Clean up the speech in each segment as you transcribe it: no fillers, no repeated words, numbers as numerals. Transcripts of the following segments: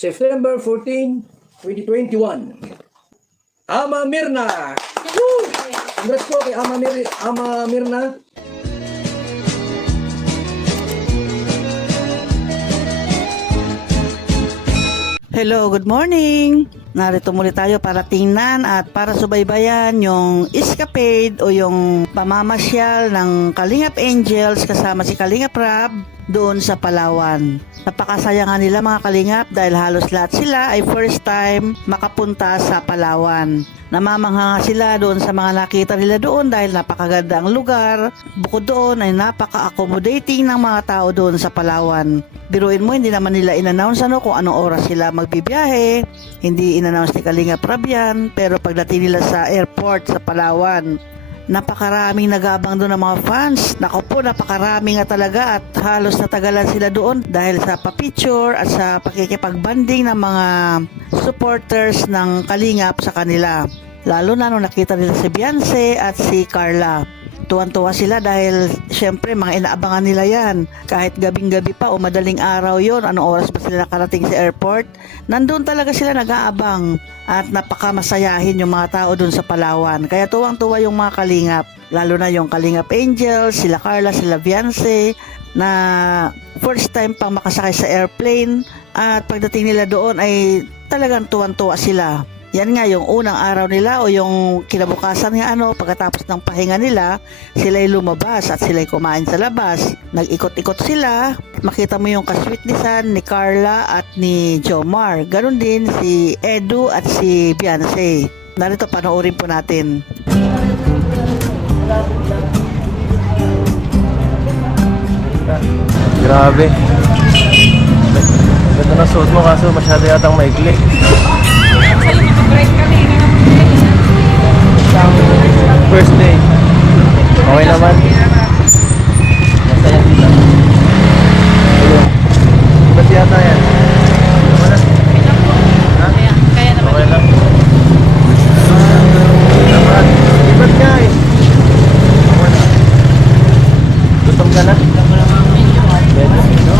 September 14, 2021. Ama Mirna! Woo! Congrats po kay Ama Mirna. Hello, good morning! Narito muli tayo para tingnan at para subaybayan yung escapade o yung pamamasyal ng Kalingap Angels kasama si Kalingap Rab doon sa Palawan. Napakasaya nga nila mga Kalingap dahil halos lahat sila ay first time makapunta sa Palawan. Namamangha nga sila doon sa mga nakita nila doon dahil napakaganda ang lugar. Bukod doon ay napaka-accommodating ng mga tao doon sa Palawan. Biruin mo, hindi naman nila in-announce kung anong oras sila magbibiyahe. Hindi in-announce ni Kalingap Rab yan. Pero pagdating nila sa airport sa Palawan, napakaraming nag-aabang doon ng mga fans. Naku po, napakarami nga talaga at halos natagalan sila doon dahil sa pa-picture at sa pakikipagbanding ng mga supporters ng Kalingap sa kanila. Lalo na nung nakita nila si Beyonce at si Carla. Tuwan-tuwa sila dahil syempre mga inaabangan nila yan. Kahit gabing-gabi pa o madaling araw yon, anong oras ba sila nakarating sa airport, nandun talaga sila nag-aabang at napakamasayahin yung mga tao dun sa Palawan. Kaya tuwang-tuwa yung mga Kalingap, lalo na yung Kalingap Angels, sila Carla, sila Beyonce, na first time pang makasakay sa airplane at pagdating nila doon ay talagang tuwang-tuwa sila. Yan nga yung unang araw nila o yung kinabukasan nga pagkatapos ng pahinga nila, sila'y lumabas at sila'y kumain sa labas. Nag-ikot-ikot sila. Makita mo yung kasweetnessan ni Carla at ni Jomar. Ganon din si Edu at si Beyonce. Narito, panoorin po natin. Grabe. Ganda na suot mo kaso masyado yatang maikli. First day. Okay naman. Masaya dito. Ba't yata yan? Ano na? Ha? Kaya naman. Okay lang. Dapat. Iba't nga eh. Gutom ka na? Medyo.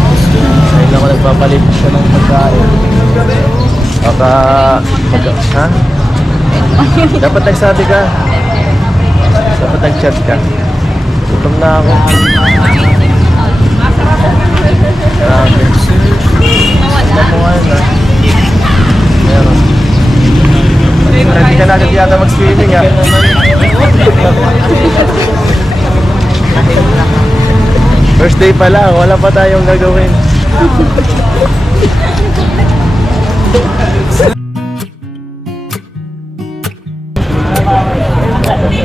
Ngayon ako nagpapalit siya ng pagkain. Baka... Ha? Dapat nagsabi ka. Dapat nag-chat ka. Gutom na ako. Grabe. Kamuhan na. Meron. Hindi ka na agad yata mag-swimming ha. First day pa lang, wala pa tayong gagawin.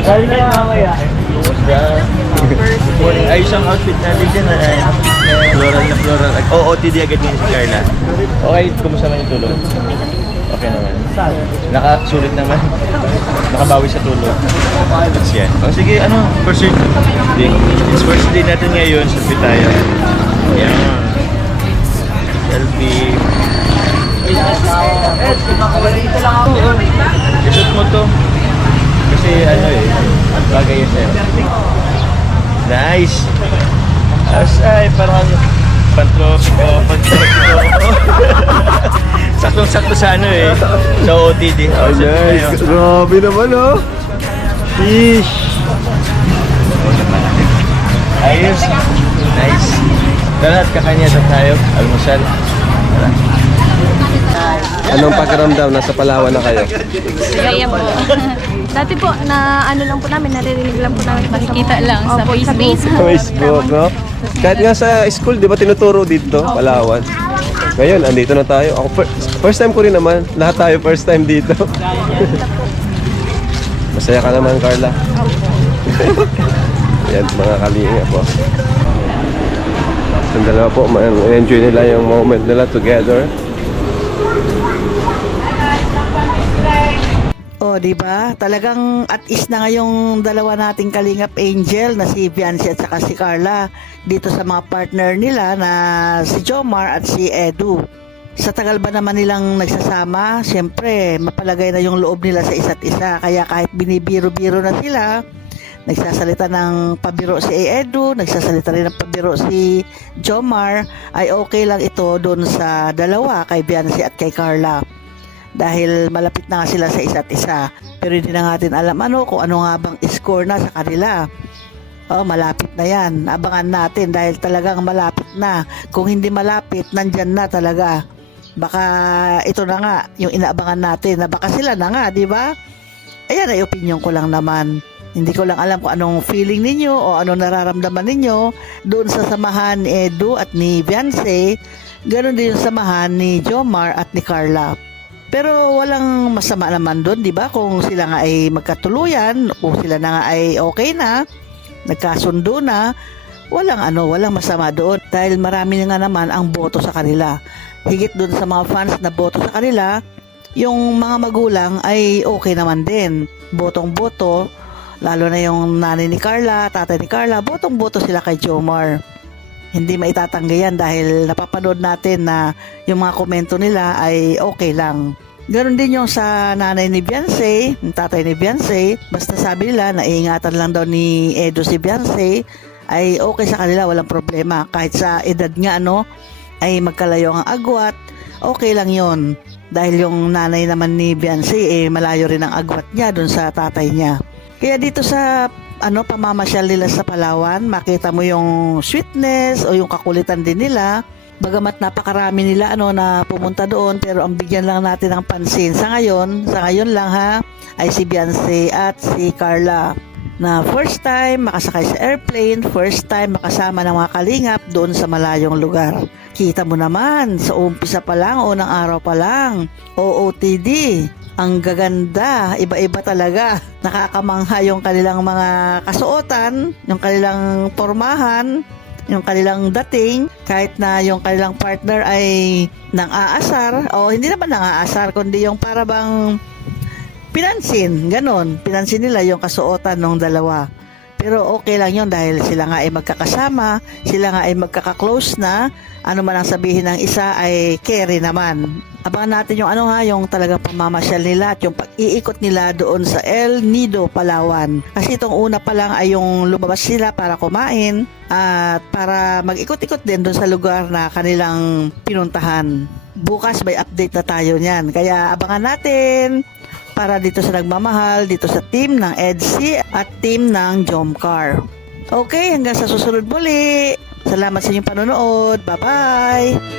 Galing na mamaya. Ayos ang outfit natin dyan. Floral. OOTD agad din si Carla. Okay, kumusta man yung tulog? Okay naman. Nakasulit naman. Nakabawi sa tulog. That's yan. O sige, first day. It's first day natin ngayon. Selfie tayo. Yan. Selfie. Isot mo to. Kasi bagay yun sa'yo. Nice! Ay, parang pantropiko. Saktong-sakto sa sa OTD. Oh, nice. Grabe naman, oh. Sheesh. Ayos. Nice. Tara, kakanya tayo. Almusal. Tara. Anong pakiramdam? Nasa Palawan na kayo? Kaya po. Dati po, lang po namin, naririnig lang po namin. Makikita lang sa Facebook. Facebook, no? Kahit nga sa school, di ba tinuturo dito, Palawan? Ngayon, andito na tayo. Ako, first time ko rin naman. Lahat tayo first time dito. Masaya ka naman, Carla. Yan, mga kalinga po. Ang dalawa po, enjoy nila yung moment nila together. O, di ba? Talagang at is na nga yung dalawa nating Kalingap Angel na si Beyonce at saka si Carla dito sa mga partner nila na si Jomar at si Edu. Sa tagal ba naman nilang nagsasama, siyempre mapalagay na yung loob nila sa isa't isa. Kaya kahit binibiro-biro na sila, nagsasalita ng pabiro si Edu, nagsasalita rin ng pabiro si Jomar, ay okay lang ito doon sa dalawa, kay Biancy at kay Carla. Dahil malapit na nga sila sa isa't isa. Pero hindi na natin alam kung ano nga bang score na sa kanila. Malapit na yan. Abangan natin dahil talagang malapit na. Kung hindi malapit, nandyan na talaga. Baka ito na nga yung inaabangan natin na baka sila na nga, di ba? Ayan ay opinion ko lang naman. Hindi ko lang alam kung anong feeling ninyo o anong nararamdaman ninyo doon sa samahan ni Edu at ni Biancy. Ganon din yung samahan ni Jomar at ni Carla. Pero walang masama naman doon, di ba? Kung sila nga ay magkatuluyan, kung sila na nga ay okay na, nagkasundo na, walang masama doon. Dahil marami na nga naman ang boto sa kanila. Higit doon sa mga fans na boto sa kanila, yung mga magulang ay okay naman din. Botong-boto, lalo na yung nanay ni Carla, tatay ni Carla, botong-boto sila kay Jomar. Hindi maitatanggi yan dahil napapanood natin na yung mga komento nila ay okay lang. Ganon din yung sa nanay ni Biancy, yung tatay ni Biancy, basta sabi nila na iingatan lang daw ni Edu si Biancy, ay okay sa kanila, walang problema. Kahit sa edad nga ay magkalayo ang agwat, okay lang yon. Dahil yung nanay naman ni Biancy, malayo rin ang agwat niya dun sa tatay niya. Kaya dito sa pamamasyal nila sa Palawan, makita mo yung sweetness o yung kakulitan din nila. Bagamat napakarami nila na pumunta doon, pero ang bigyan lang natin ng pansin sa ngayon lang ay si Biancy at si Carla. Na first time makasakay sa airplane, first time makasama ng mga kalingap doon sa malayong lugar. Kita mo naman, sa umpisa pa lang, unang araw pa lang, OOTD. Ang gaganda, iba-iba talaga. Nakakamangha yung kanilang mga kasuotan, yung kanilang pormahan, yung kanilang dating, kahit na yung kanilang partner ay nang-aasar, o hindi naman nang-aasar, kundi yung parabang pinansin, ganon. Pinansin nila yung kasuotan ng dalawa. Pero okay lang yun dahil sila nga ay magkakasama, sila nga ay magkaka-close na, ano man ang sabihin ng isa ay carry naman. Abangan natin yung yung talagang pamamasyal nila at yung pag-iikot nila doon sa El Nido, Palawan. Kasi itong una pa lang ay yung lumabas sila para kumain at para mag-ikot-ikot din doon sa lugar na kanilang pinuntahan. Bukas may update na tayo niyan. Kaya abangan natin para dito sa nagmamahal, dito sa team ng EDSI at team ng Jomcar. Okay, hanggang sa susunod muli. Salamat sa inyong panonood. Bye-bye!